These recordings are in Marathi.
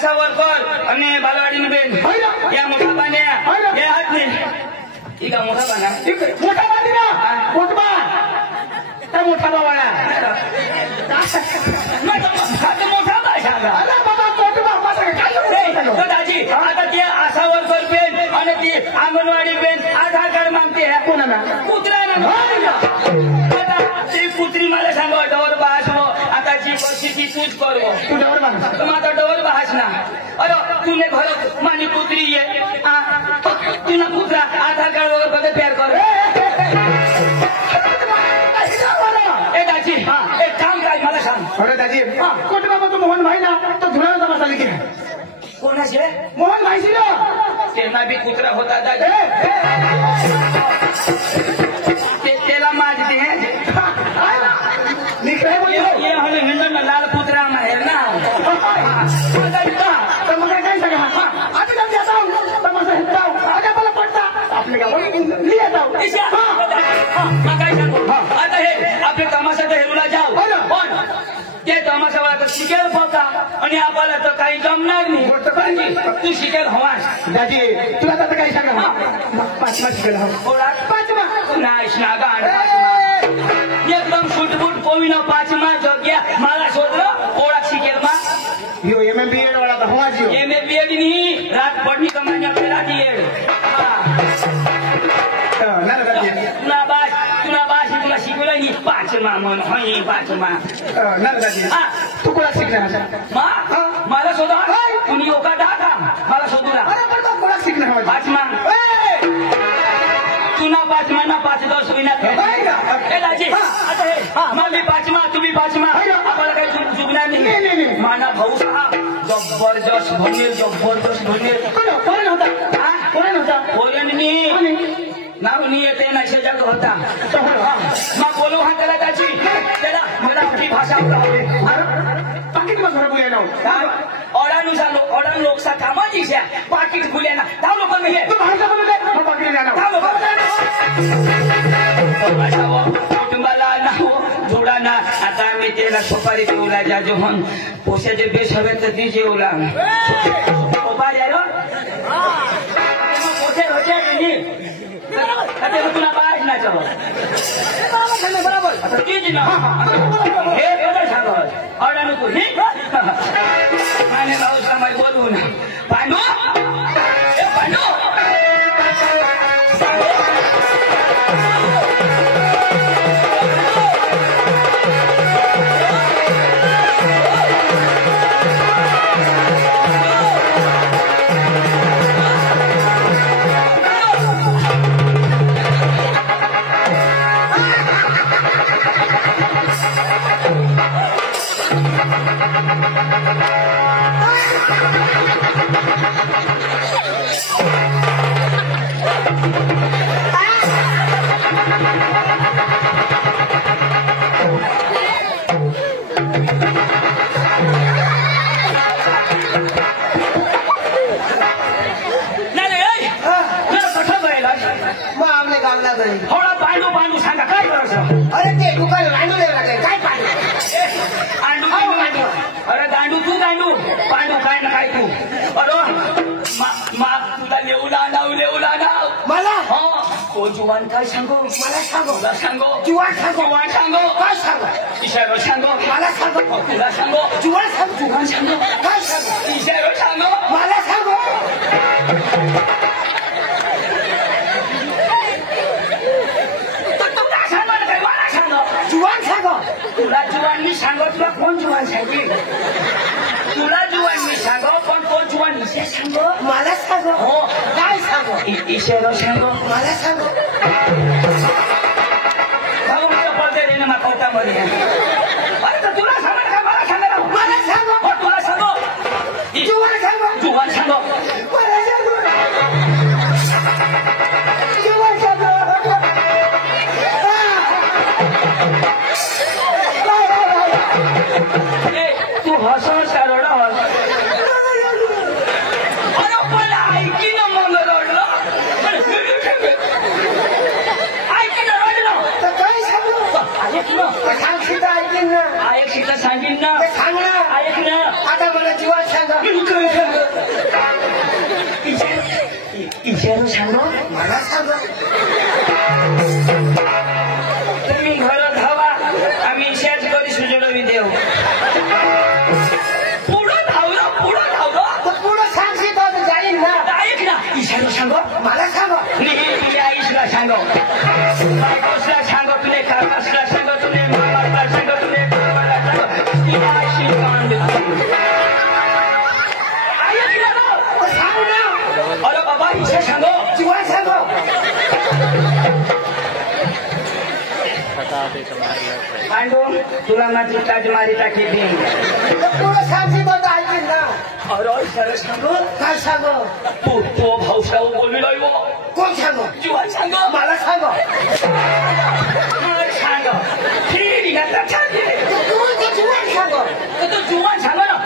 आशा वर्कर आणि बालवाडी बेन या मोठा बांध्या हे हात नाही ठीक आहे मोठा बांधा मोठा बांधी ना मोठा त्या मोठा बाबाला मोठा भाषा अरे बाबा मोठा काय दाजी आता ते आशा वर्कर बेन आणि ती अंगणवाडी बेन आधार कार्ड मागते कोणाला कुत्रा ना ती कुत्री मला सांगा डोर बहास आता जी परिस्थिती तूच करो माझा डोर बहास ना अरे तुने घर मानी कुत्री ये तुला कुत्रा आधार कार्ड वगैरे बघत प्यार कर दाजी एक काम काय मला सांग अरे दाजी कोट बाबा तो मोहन भाई ना तो धुळ्याचा मसाला की कोणाचे मोहन भाईशी ना त्यांना बी कुत्रा होता दाजी त्याला मारते ये हमें हिंदन लाल कुत्रा है ना तो मग काय सांगा आम्ही जाऊन जाता तमाशा हिंडता आगे मला पडता आपल्या गावात लिया जाऊ काय सांगू आता हे आपले तमाशाचं हेरूला जाऊ पण ते तमाशावाला शिकेल बघा आणि आपल्याला तर काही जमणार नाही तू शिकेल हवास दाजी तुला आता काही सांगा पाचवा शिकेल हवा पाचवा नाश नागा एकदम सुटबुट कोविना पाचमा जग्या मला शोधलं ओळख शिकेल मा यो MBA वाला तर हवा जी MBA नहीं रात पढ़नी कमाने अपना दिए तुला बाश तुला शिकवलं नाही पाचमा मन होई पाचमा दाजी तू कोणा शिकणार मा मला शोधा तुम्ही योगा दादा मला शोधूला कोणा शिकणार पाचमा तुना पाचमा ना 5-10 महिन्यात दाजी आता हे मग मी पाचमा तुम्ही पाचमा आपल्याला काही चुकणार नाही माना भाऊ साहेब जबरदस्त बनेल कोण होता नाव नाही येते ना जग होता मग बोलू हा त्याला त्याची त्याला मला आपली भाषा पाकिट मग बोलाय ना ऑर्डानुसार ऑर्डर लोकसा कामाची पाकिट खुले ना त्या लोक कुटुंबाला नाव जोडा ना आता मी त्याला सुपारी देऊला जा जेवण पोशाचे बेस हवे तर ती जेवला पोसे होते तुला बाहेर ना बरोबर आता तीच ना हे सांगत ऑर्डर नको आणि भाऊ समाज बोलू ना पांडू पांडू थोडा पांडू सांगा काय करायचं अरे ते दुकान रांडू काय पांडू अरे दांडू तू दांडू पांडू काय ना काय तू अरे तुला लेवला नाव मला तो जुवान काय सांगो मला सांगो जुवान सांगो काय सांगो इशारो सांगो मला सांगो तुला सांगो जुवान सांगो काय सांगो इशारो सांगो मला सांगो जुवान सांगो तुला जुवान मी सांगो तुला कोण जुवान सांगेल तुला जुवान मी सांगो पण कोण जुवान इशे सांगो मला सांगो हो काय सांगो इशारो सांगो मला सांगो भाऊ पडते रे ना मातामध्ये अरे तर तुला सांगा का मला सांगा मला सांगो हो तुला सांगो जुवान सांगो जुवान सांगो मला सांगो जुवान सांगो तू हसस का रडस अरे पण ऐकी ना मग रडलं ऐकी ना रडलं तर काय सांगू ऐक ना सांगशील इशारो सांगो मला सांग तुम्ही घर धावा आम्ही इशाच कधी सुजडवी देऊ पुढं धावलो पुढं सांगशील तर जाईन ना ऐक ना इशारो सांगो मला सांग तुझ्या आईशला सांगो बायकोसला सांगो तुले काकासला सांगो तुले मामाला सांगो तुले बाबाला सांगो तुझ्या आईशी मांड ऐक ना सांग ना अरे बाबा इशा सांगो जीवन सांग पांडू तुला माझी ताजमारी टाकी देईन पुढं सांगशील तर ऐकीन ना अरे इशारो सांगो काय सांग तो भाऊसाहेब बोललो कोण सांग जीवन सांगो मला सांग सांगो ठीक आहे जीवन सांग तो जुवान सांगो ना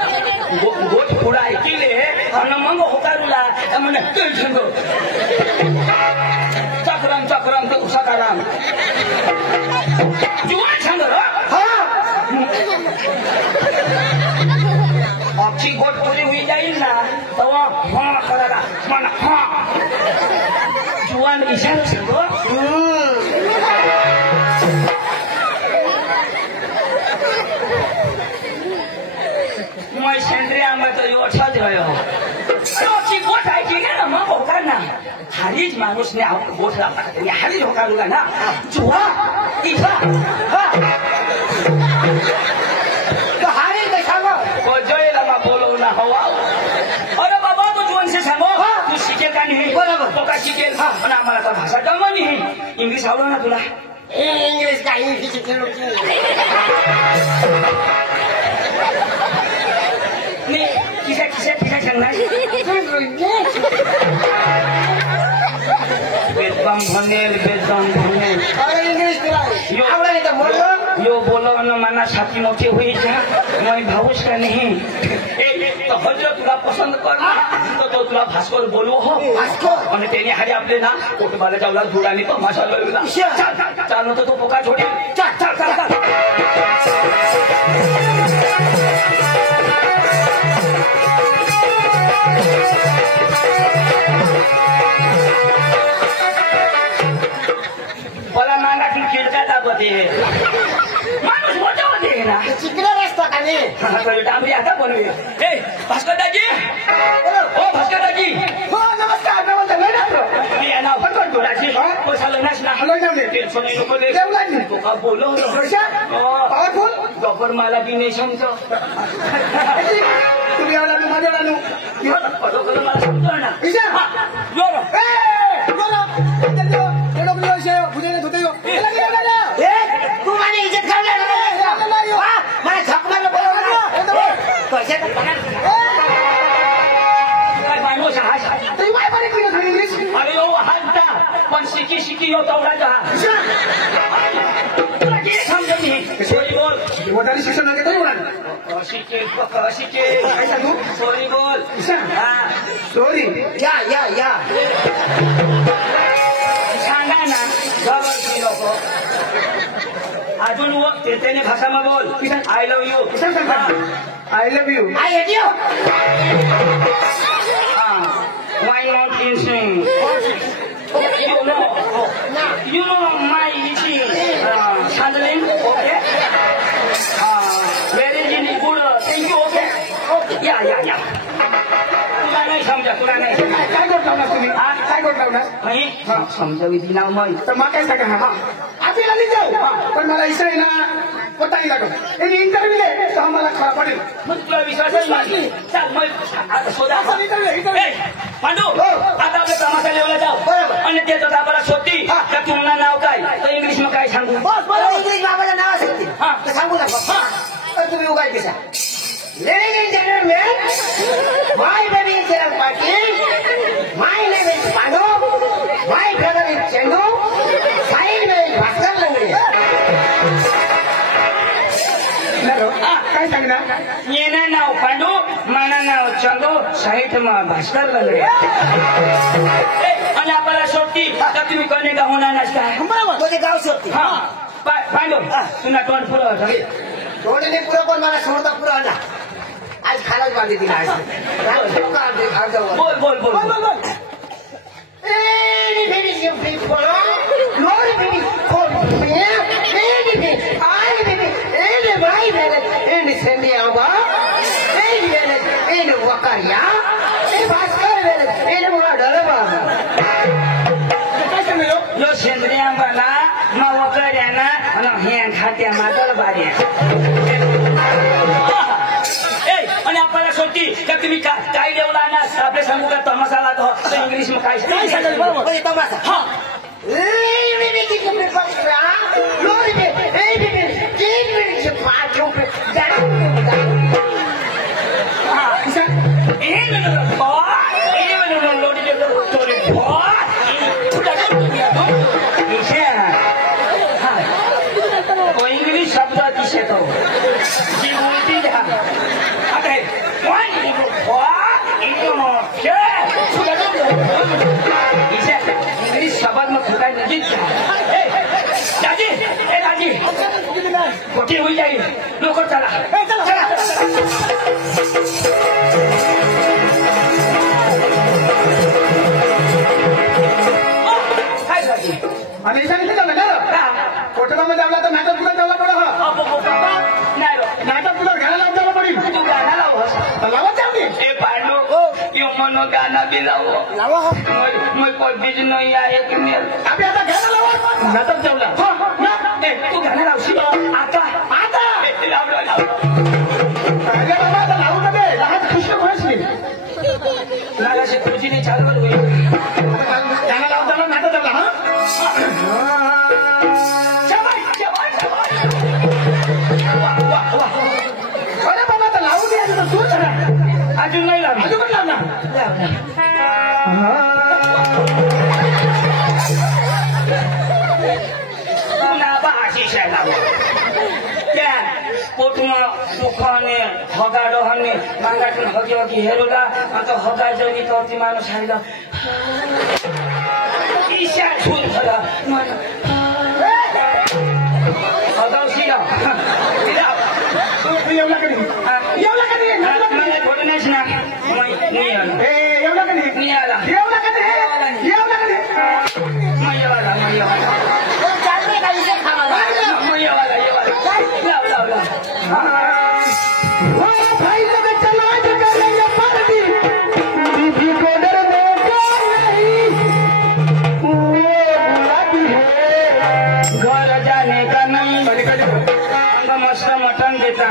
गोट पुढं ऐकिले आणि मग होकारूला म्हणे तू सांगो चक्रम तो सकाराम जुवान सांगो अक्षी गोट पुरी होई जाईल ना तेव्हा करायला म्हणा जुवान इशारा सांगो मैं सेंद्रिया में तो यो अच्छा दियो अरे गोट ऐकी ना मग होकार ना हारीच माणूस ने आपण गोट लावला हारीच होकारूला ना जुवा इशा हारी ते सांग जयला मा बोलव ना हवा अरे बाबा तू जुवन से सांगो तू शिकेल का नाही बरोबर तो का शिकेल पण आम्हाला तर भाषा जमा नाही इंग्लिश आवडलं ना तुला इंग्लिश काही शिकलो किसा सांगणार बेदम भनेल अरे इंग्लिश आवडलं तर बोललो यो बोलो न मना छाती मोठी हुई जा मैं भाऊस का नहीं तो हजरत तुला पसंद कर तो तुला भास्कर बोलवो हो भास्कर आणि त्याने हारी आपले ना कोटबाला जावला धुराने तमाशा लढवला चाल तो पोका छोडी चल मला नांगा की खिडका दाबते माणूस मोठा होते ना चिकना रस्ता का नाही डांबरी आता बनवे ए भास्कर दाजी ओ भास्कर दाजी हो नमस्कार मी या नाव पण डोळाची बसायला नाच ना टेन्शन नको दे तो का बोलो पावरफुल गबर मला बी नाही समजो तुम्ही आला तू माझ्या लानू बरोबर मला समजो ना तू माझी इज्जत करणार मला झक मारलं काय माणूस हा इंग्लिश अरे हो हालता पण शिकी हो तेवढा जा तुला जे समजत नाही सॉरी बोल मोठाली शिक्षण झाले तरी बोला शिके काय सांगू सॉरी बोल हा सॉरी या सांगा ना जवळची लोक अजून त्याने भाषामा बोल I love you I love you I hate you why not listening you know my handling okay very good thank you okay या तुला नाही समजा काय करता ना तुम्ही काय करता ना नाही समजावी दिना मग तर मग काय सांगा हा आपल्याला नाही जाऊ पण मला इशा आहे ना पत्ता नाही लागत यांनी इंटरव्ह्यू दे तर आम्हाला खरा पडेल मग तुला विश्वासच नाही चाल मग आता शोधा पांडू आता आपल्या कामाच्या लेवला जाऊ बरोबर आणि त्याचं आपल्याला शोधती का तुमचं नाव काय तर इंग्लिश मध्ये काय सांगू मला इंग्लिश बाबाचं नाव असेल तर सांगू नका तुम्ही उगाय कशा Ladies and gentlemen, my name is Gerald Patil, my name is Panu, my brother is Chandu, my name is Bhaskar Langre. काय सांगणार येणं नाव पांडू माझं नाव चंदू साहित्य भास्कर लगडे आणि आपल्याला शोधती तर तुम्ही कोणी का होणार नसता बरोबर म्हणजे गाव शोधते पांडू तुला तोंड पुरं थोडे पुरं पण मला सोडता पुरं आला आज खानाच बांधली तिला आज बोल बोल बोल यो सेंद्रिया बना मा वकऱ्याना अन ह्या खात्यामा दरबारी आणि आपल्याला शेवटी का तुम्ही काय देवला ना आपले सांगू का तमाशाला तो इंग्लिश में काय सांगाल बरोबर तमाशा हा इंग्लिश शब्द अतिशय तो जी बोलती है आता इंग्लिश शब्द में खुदा नहीं दादी ए दादी कोठी हुई जाएगी लोग चला आम्ही सांगितलं का ना कोटरामध्ये आपला तर नाटक तुला ठेवला पडा नाटक तुला घ्यायला लावता पडेल तू गाणं लावस लावा चालली ए पांडू यो मनो गाना भी लावो लावा मैं कोई बीज नहीं आहे की मेल आम्ही आता घ्यायला लावा नाटक ठेवला तू गाणं लावशील आता आता लाव अरे बाबा आता लावू नका लहान खुश होईस मी मला से खुशी नाही चालवत होईल गाणं लावताना नाटक ठेवला हा अरे बाबा आता लावू दे आता तू करा अजून नाही लावली अजून पण लाव ना पुन्हा बाशी लाव त्या पोटमा दुखाने हगाडोहने मागाटून हगी हगी हेरुला आता हगाजनी कवती माणूस हायला ईशा छून झाला हगावशी लाव एवढा कधी एवढा कधी मला थोडं नाहीच ना नाही आला एवढा कधी नाही आला एवढा कधी एवढा कधी मैयावाला लाव लाव लाव भाई लोग चला जगह पार्टी बीबी को डर देता नहीं वो बुलाती है घर जाने का नहीं मस्त मटन देता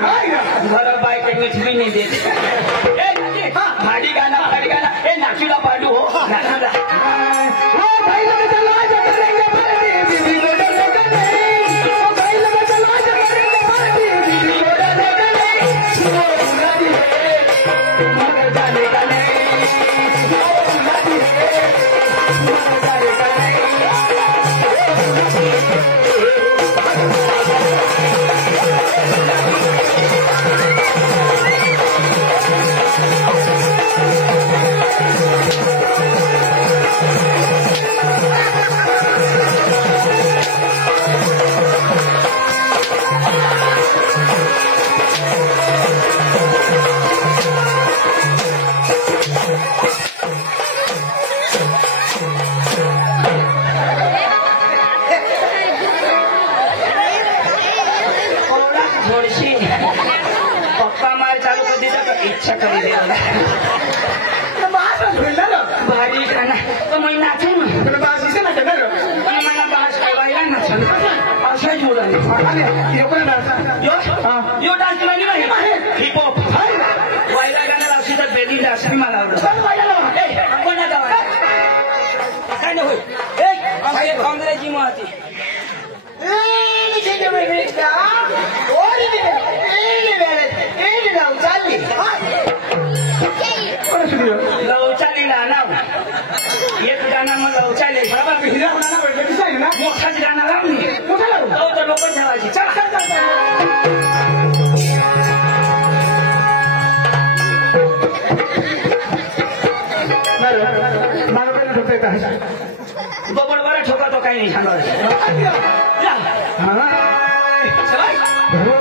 घर बाय के कुछ भी नहीं देते भाड़ी गाना ए नाचूला पाडू हो नाचूला वो भाई लोग चला जगह पार्टी बीबी को डर देता नहीं वो भाई लोग चला जगह पार्टी बीबी को डर देता नहीं वो बुलाती है घर जाने का नहीं वो बुलाती है घर जाने का नहीं इच्छा करी दे भारी गाना तो मैं नाचू ना मला बास ठेवायला नाचन अशा जोडा यो डान्स नाही हिप हॉप वायला गाणं लावशी तर बेली डान्स मला आवडत कोणा गावाला काय नाही होईल काँग्रेसची महती लवचाली गाणं एक गाणं मग लवचाले मोठाच गाणं लावली तर लोक ठेवायची चला बरोबर बरं ठोका तो काही नाही सांगा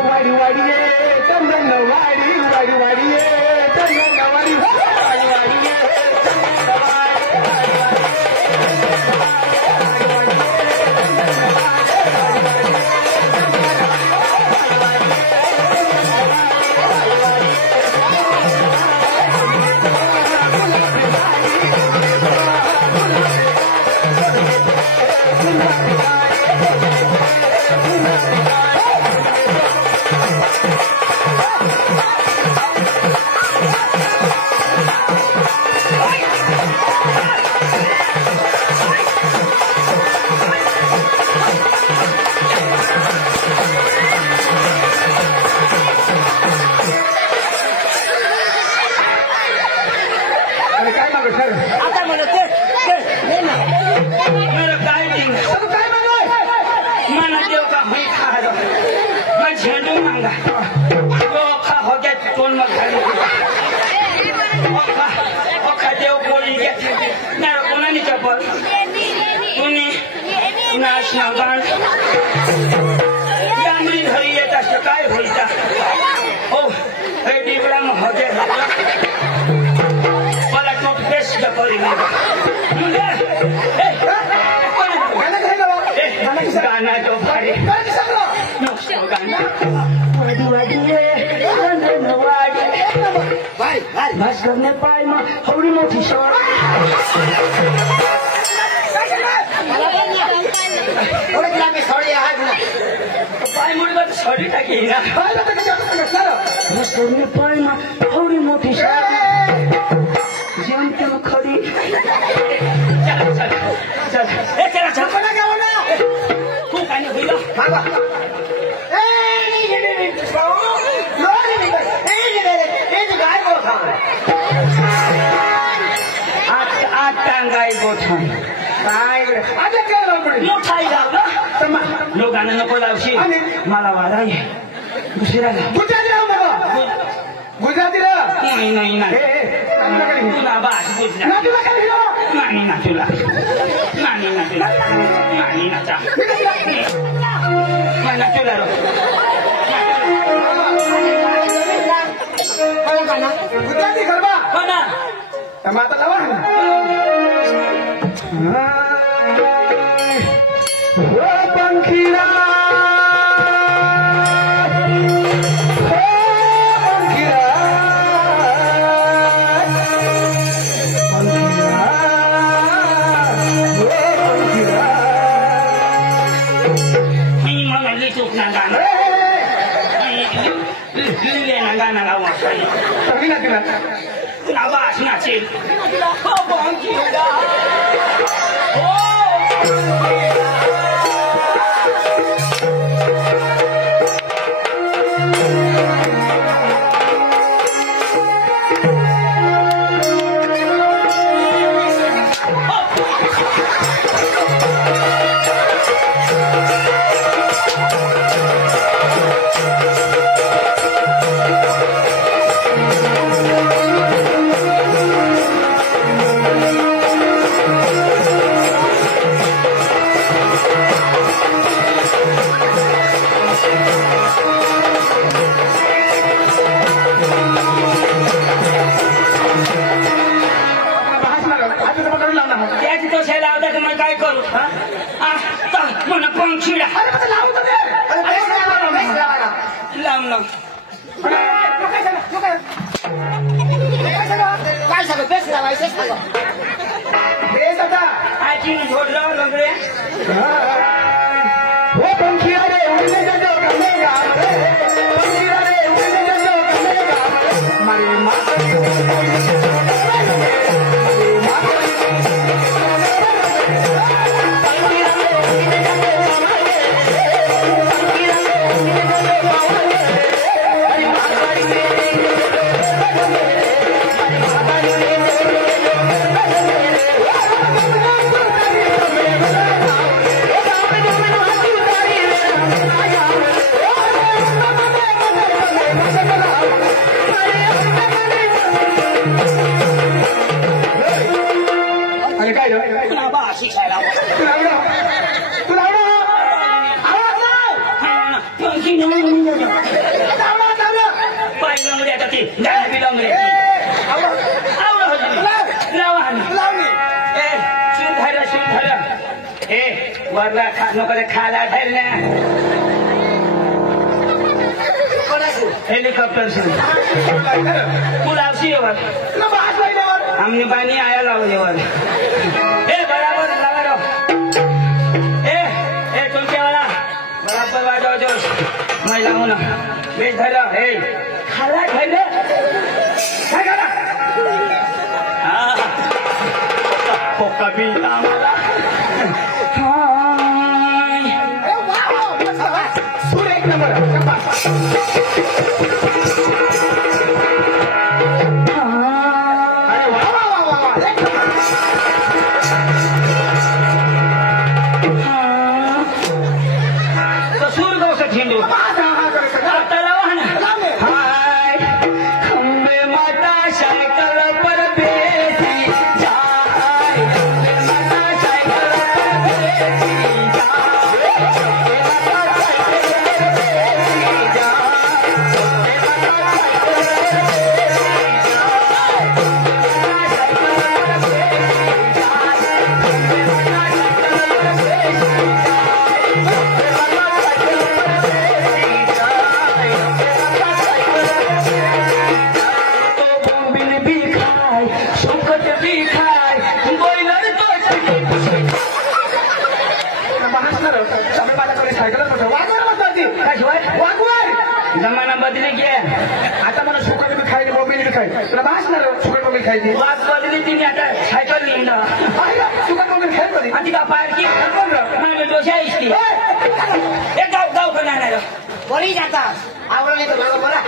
वाडी वाडी चंदन वाडी वाडी वाडी Hey! वरला नको खाला ठरल्या हेलिकॉप्टर से पुलावशी वर हमने पानी आया लाओ वर ए बराबर लगा रहो ए तुम क्या वाला बराबर बाजो जो मैं लाऊं ना बेच धरो ए खाला ठहरे काय करा हां कोका भी आम्हाला सूर्य एक नंबर जमाना बदली गया आता मला शुगर भी खायला मोबाईल भी खायला तुला भासणार शुगर मोबाईल खायची वाद बदली तिने आता सायकल लिहिण शुगर मोबाईल खायला कधी आधी का पार्की मला डोशा इष्टी एक गाव गाव का नाही बोली जाता आवडलं नाही तर बोला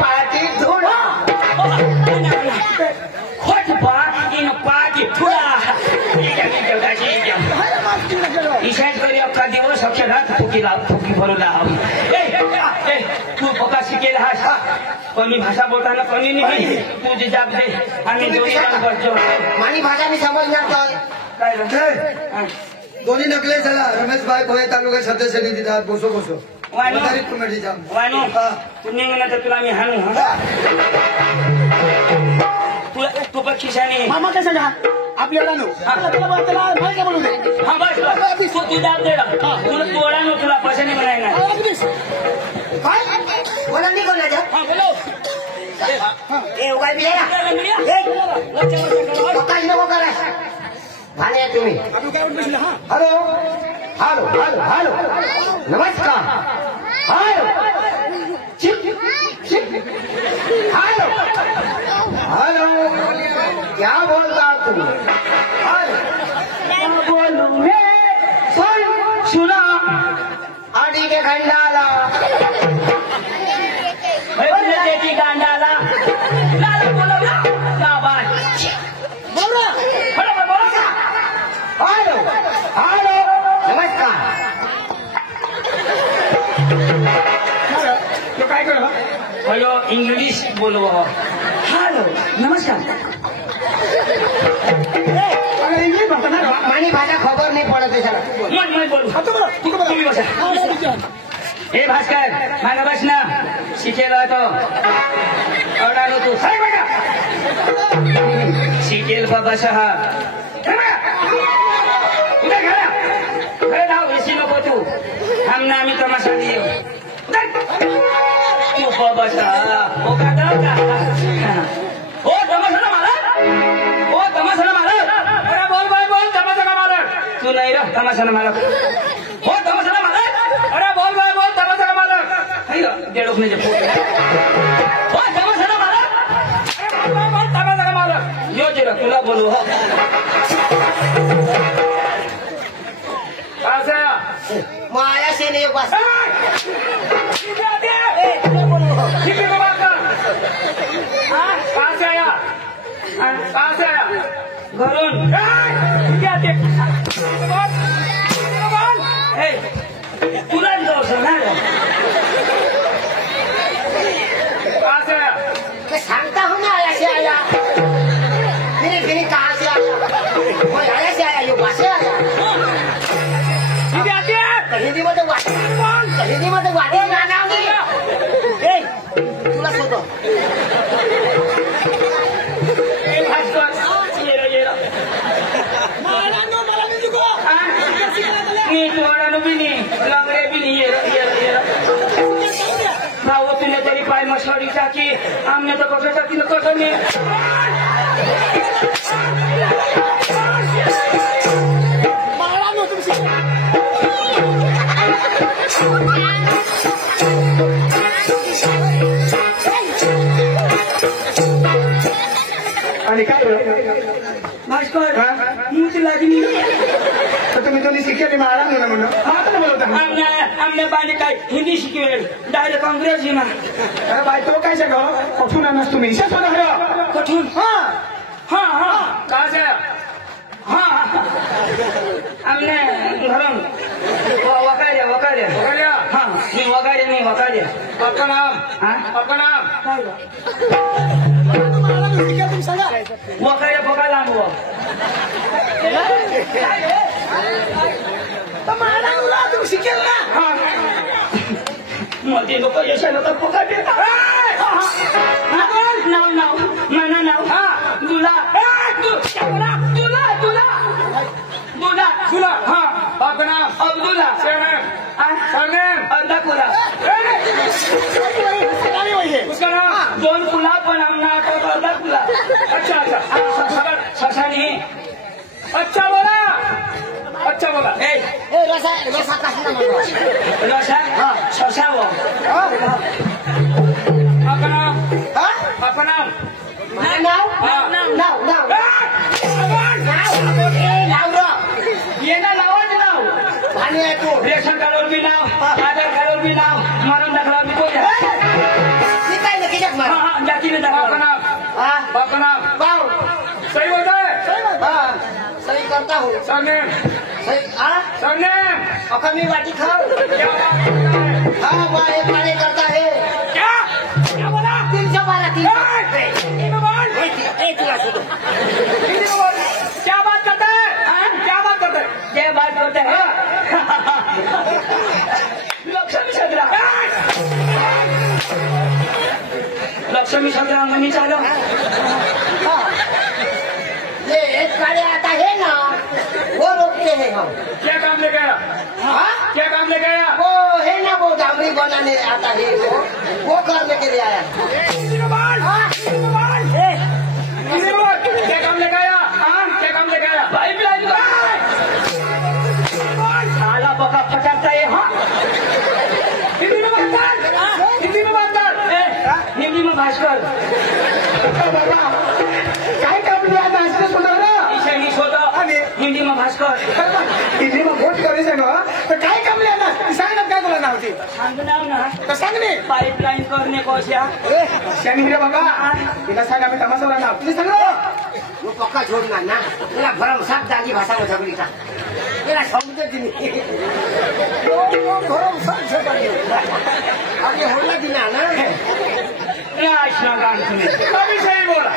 पार्टी धुडा खोट पार्टी न पार्टी फुला इशायत करी अख्खा दिवस अख्ख्या रात थुकी भरून तू फका शिकेल हा कोणी भाषा बोलताना कोणी नाही तू जे जाप दे आम्ही दोन्ही काम करतो मानी भाषा मी समजणार काय दोन्ही नकले झाला रमेश भाई भोये तालुका सदस्य निधी दाद बोसो बोसो वानू कमेटी जाम वानू तू निघणार तर तुला मी हाणू तू बक्षिसाने मामा कसं का आपल्याला नो त्याला बोलू दे हा बस तू दाब दे तुला तोडा नो तुला पैसे नाही मिळायला काय बोला नाही कोणाच्या हा बोलो ए उगाय बिया काही नको करा भाणे तुम्ही हॅलो हॅलो हॅलो हॅलो नमस्कार हॅलो हॅलो हॅलो क्या बोलता तुम बोलू सुना आडी के खंडाला देती गांडाला लाला बोलवला बाबा बोला हॅलो हॅलो नमस्कार तो काय करू हॅलो इंग्लिश बोलव हॅलो नमस्कार इंग्लिश बोलता ना मानी भाषा खबर नाही पडत सर मन बोलू तुम्ही बसा हे भास्कर मागा बस ना शिकेलो तो अडालो तू साहेब बेटा शिकेल बाबा साहेब उद्या घरा घरे जाऊ एसी नको तू आमना आम्ही तमाशा देऊ तू बाबा साहेब हो का जाऊ का हो तमाशाला मालक हो तमाशाला मालक अरे बोल बाय बोल तमाशाला मालक तू नाही रे तमाशाला मालक हो तमाशाला मालक अरे बोल बाय बोल तमाशाला मालक डेढ़ ने जब हो तमाशाला मालक अरे बोल तमाशाला मालक यो जरा तुला बोलू हो माया से नहीं बस घरून तुला सांगता हूँ ना आया से आया फिर कहाँ से आया वो आया से आया यो पास से आया हिंदी मध्ये वाटे हिंदी मध्ये वाटे गाणं तुला शोधो पाय मसरी चाकी आमने तो कसं चाकी न कसं नाही आणि काय भास्कर मुझे लागली तर तुम्ही दोन्ही शिकेली मला म्हणून म्हणून आता बोलता आमने बाने काय हिंदी शिकवेल डायरेक्ट अंग्रेजी ना अरे बाई तो काय सगळं कठून आणस तुम्ही इशा सोडा कठून हा कहाँ से हाँ हमने घरम वकार्य हाँ नहीं वकार्य आपका नाम वकार्य पकाला वो तुम शिकेल ना हाँ मोदी लोग ऐसा लोग पका देता नाव मना नाव दूल्हा हाँ आपका नाम अब्दुल्ला सरनेम अर्धापुरा उसका नाम दोन पुला पण आमना अर्धापुला अच्छा ससा नहीं अच्छा बोला ए रसा कसला म्हणतो रसा ससा वो आपका नाम नाव ये ना नाव आणि तू रेशन कार्ड भी नाव आधार कार्ड भी नाव मरण दाखला भी कोई मी काय नक्की जग मार हाँ जाती ने आपका दाखला नाम आपका नाम बाव सही बोलता है हाँ सही करता हूँ सरनेम सरनेम अखर मी बाटी खाओ क्या बात करता है हाँ वह एक मारे करता है क्या बोला 312 क्या बात करता है क्या बात करता है क्या बात करते हैं लक्ष्मी सदरा अंगनी चालो ये एक काले आता है ना वो रोकते हैं हम क्या काम लेके आया हाँ क्या काम लेके आया वो है ना वो डामरी बनाने आता है वो करने के लिए आया क्या काम लेके आया क्या काम लेके आया पाइपलाइन साला बका फटाकता है हाँ हिंदी में बात कर हिंदी में भास्कर बाबा काय काम लिया था इसने सुना ना इसे नहीं सोता हिंदी में भास्कर हिंदी में वोट करायचं ना तर काय काम लिया ना सांग ना काय बोला होती सांगणार ना तर सांग ने पाइपलाइन करने को क्या शनी रे बाबा तिला सांग आम्ही तमाशा ना तुम्ही सांग वो पक्का छोड़ना ना मेरा भरम सब दादी भाषा में झगड़ी था मेरा समुद्र दिन भरम सब झगड़ी आगे होना दिन ना ऐसा गान सुने अभी सही बोला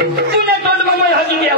तूने कल में हजी लिया